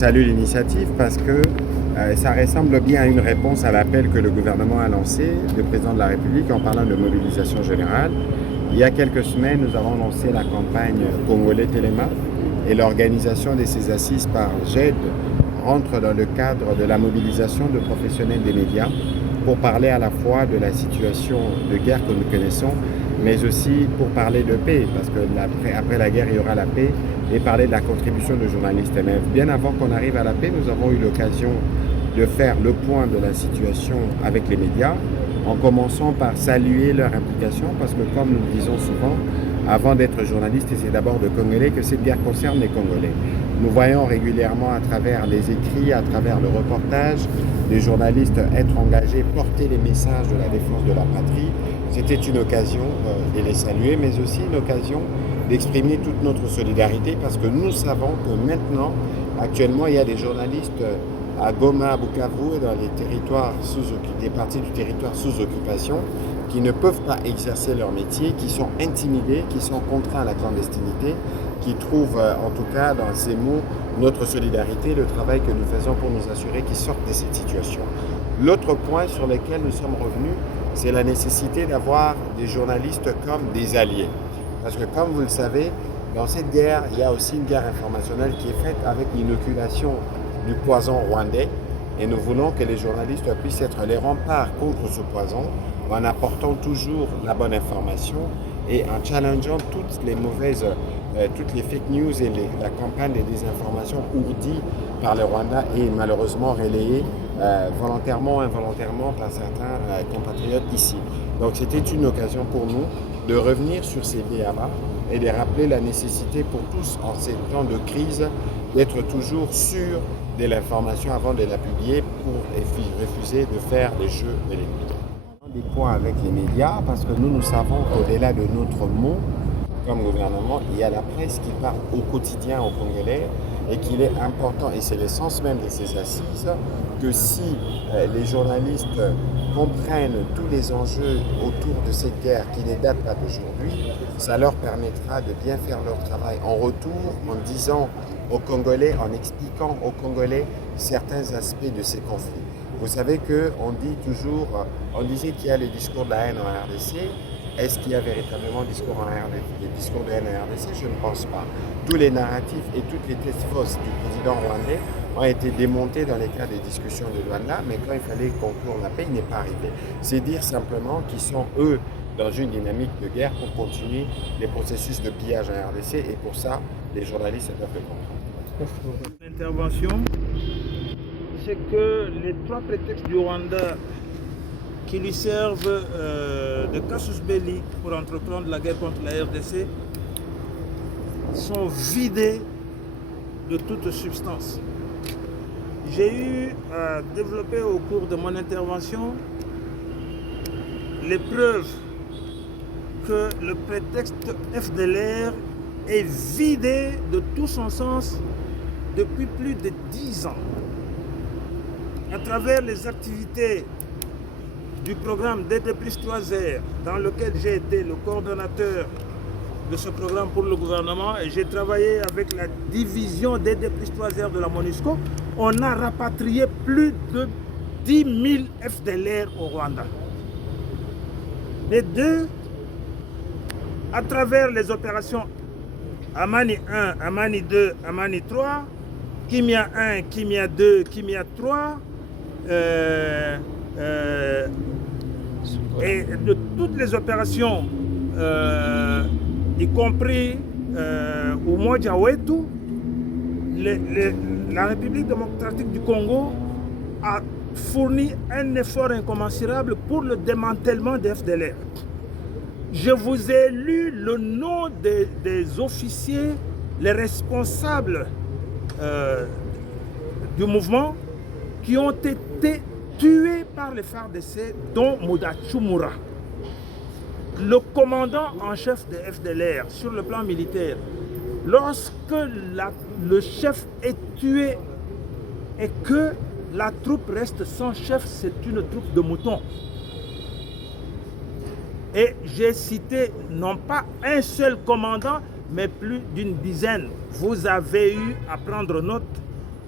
Salue l'initiative parce que ça ressemble bien à une réponse à l'appel que le gouvernement a lancé, le président de la République, en parlant de mobilisation générale. Il y a quelques semaines, nous avons lancé la campagne Congolais Téléma et l'organisation de ces assises par GED rentre dans le cadre de la mobilisation de professionnels des médias pour parler à la fois de la situation de guerre que nous connaissons, mais aussi pour parler de paix, parce que après la guerre, il y aura la paix, et parler de la contribution de journalistes. Mais bien avant qu'on arrive à la paix, nous avons eu l'occasion de faire le point de la situation avec les médias, en commençant par saluer leur implication, parce que comme nous le disons souvent, avant d'être journaliste, c'est d'abord de Congolais que cette guerre concerne les Congolais. Nous voyons régulièrement à travers les écrits, à travers le reportage, des journalistes être engagés, porter les messages de la défense de la patrie. C'était une occasion de les saluer, mais aussi une occasion d'exprimer toute notre solidarité, parce que nous savons que maintenant, actuellement, il y a des journalistes à Goma, à Bukavu et dans les territoires des parties du territoire sous occupation qui ne peuvent pas exercer leur métier, qui sont intimidés, qui sont contraints à la clandestinité, qui trouvent en tout cas dans ces mots notre solidarité, le travail que nous faisons pour nous assurer qu'ils sortent de cette situation. L'autre point sur lequel nous sommes revenus, c'est la nécessité d'avoir des journalistes comme des alliés. Parce que comme vous le savez, dans cette guerre, il y a aussi une guerre informationnelle qui est faite avec l'inoculation du poison rwandais. Et nous voulons que les journalistes puissent être les remparts contre ce poison en apportant toujours la bonne information et en challengeant toutes les mauvaises, toutes les fake news et la campagne de désinformation ourdie par le Rwanda et malheureusement relayée volontairement ou involontairement par certains compatriotes ici. Donc c'était une occasion pour nous de revenir sur ces BABA et de rappeler la nécessité pour tous en ces temps de crise d'être toujours sûr de l'information avant de la publier pour refuser de faire les jeux de l'ennemi. Des points avec les médias parce que nous savons qu'au-delà de notre mot, comme gouvernement, il y a la presse qui parle au quotidien aux Congolais et qu'il est important, et c'est l'essence même de ces assises, que si les journalistes comprennent tous les enjeux autour de cette guerre qui ne date pas d'aujourd'hui, ça leur permettra de bien faire leur travail en retour, en disant aux Congolais, en expliquant aux Congolais certains aspects de ces conflits. Vous savez qu'on dit toujours, on disait qu'il y a le discours de la haine en RDC. Est-ce qu'il y a véritablement des discours de haine en RDC? Je ne pense pas. Tous les narratifs et toutes les thèses fausses du président rwandais ont été démontés dans les cas des discussions de Luanda, mais quand il fallait conclure la paix, il n'est pas arrivé. C'est dire simplement qu'ils sont, eux, dans une dynamique de guerre pour continuer les processus de pillage en RDC, et pour ça, les journalistes doivent le comprendre. L'intervention, c'est que les trois prétextes du Rwanda qui lui servent de casus belli pour entreprendre la guerre contre la RDC sont vidés de toute substance. J'ai eu à développer au cours de mon intervention les preuves que le prétexte FDLR est vidé de tout son sens depuis plus de 10 ans. À travers les activités du programme DD+3R, dans lequel j'ai été le coordonnateur de ce programme pour le gouvernement, et j'ai travaillé avec la division DD+3R de la MONUSCO, on a rapatrié plus de 10 000 FDLR au Rwanda. Les deux, à travers les opérations Amani 1, Amani 2, Amani 3, Kimia 1, Kimia 2, Kimia 3, et de toutes les opérations, y compris au Umoja Wetu, la République démocratique du Congo a fourni un effort incommensurable pour le démantèlement des FDLR. Je vous ai lu le nom des officiers, les responsables du mouvement qui ont été tués par les FARDC, dont Mudachumura, le commandant en chef de FDLR sur le plan militaire. Lorsque le chef est tué et que la troupe reste sans chef, c'est une troupe de moutons. Et j'ai cité non pas un seul commandant, mais plus d'une dizaine. Vous avez eu à prendre note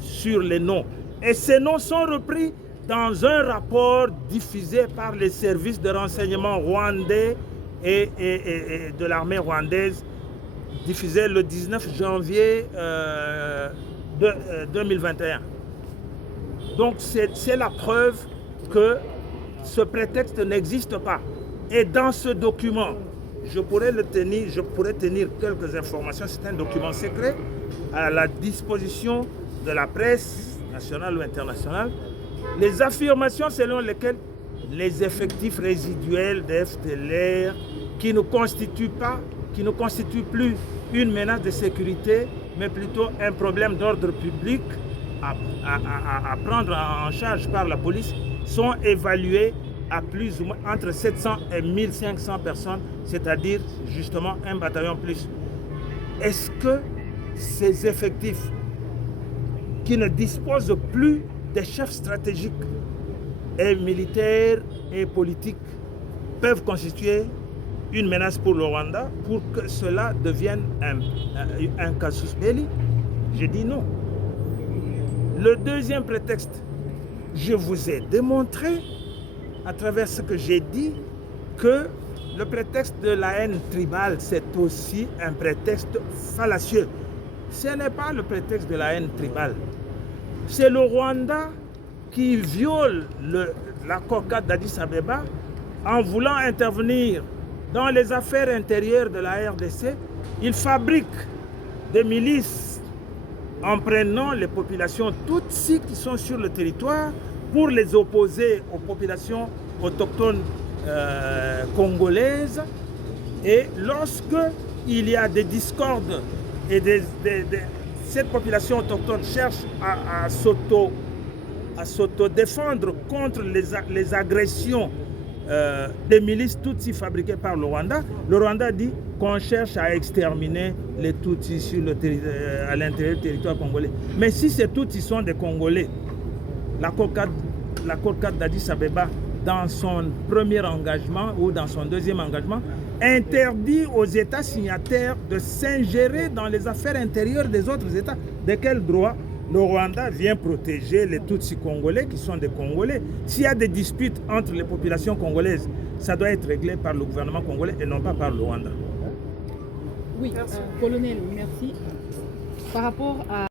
sur les noms. Et ces noms sont repris dans un rapport diffusé par les services de renseignement rwandais et de l'armée rwandaise, diffusé le 19 janvier 2021. Donc c'est la preuve que ce prétexte n'existe pas. Et dans ce document, je pourrais tenir quelques informations, c'est un document secret à la disposition de la presse nationale ou internationale, les affirmations selon lesquelles les effectifs résiduels de FDLR qui ne constituent plus une menace de sécurité, mais plutôt un problème d'ordre public à prendre en charge par la police, sont évalués à plus ou moins entre 700 et 1500 personnes, c'est-à-dire justement un bataillon plus. Est-ce que ces effectifs qui ne disposent plus des chefs stratégiques et militaires et politiques peuvent constituer une menace pour le Rwanda pour que cela devienne un casus belli? Je dis non. Le deuxième prétexte, je vous ai démontré à travers ce que j'ai dit que le prétexte de la haine tribale, c'est aussi un prétexte fallacieux. Ce n'est pas le prétexte de la haine tribale. C'est le Rwanda qui viole l'accord-cadre d'Addis Abeba en voulant intervenir dans les affaires intérieures de la RDC. Il fabrique des milices en prenant les populations tutsis qui sont sur le territoire pour les opposer aux populations autochtones congolaises. Et lorsque il y a des discordes et cette population autochtone cherche à s'auto-défendre contre les agressions des milices Tutsis fabriquées par le Rwanda dit qu'on cherche à exterminer les Tutsis à l'intérieur du territoire congolais. Mais si ces Tutsis sont des Congolais, l'accord cadre d'Addis Abeba, dans son premier engagement ou dans son deuxième engagement, interdit aux États signataires de s'ingérer dans les affaires intérieures des autres États. De quel droit le Rwanda vient protéger les Tutsis congolais qui sont des Congolais? S'il y a des disputes entre les populations congolaises, ça doit être réglé par le gouvernement congolais et non pas par le Rwanda. Oui, colonel, merci. Par rapport à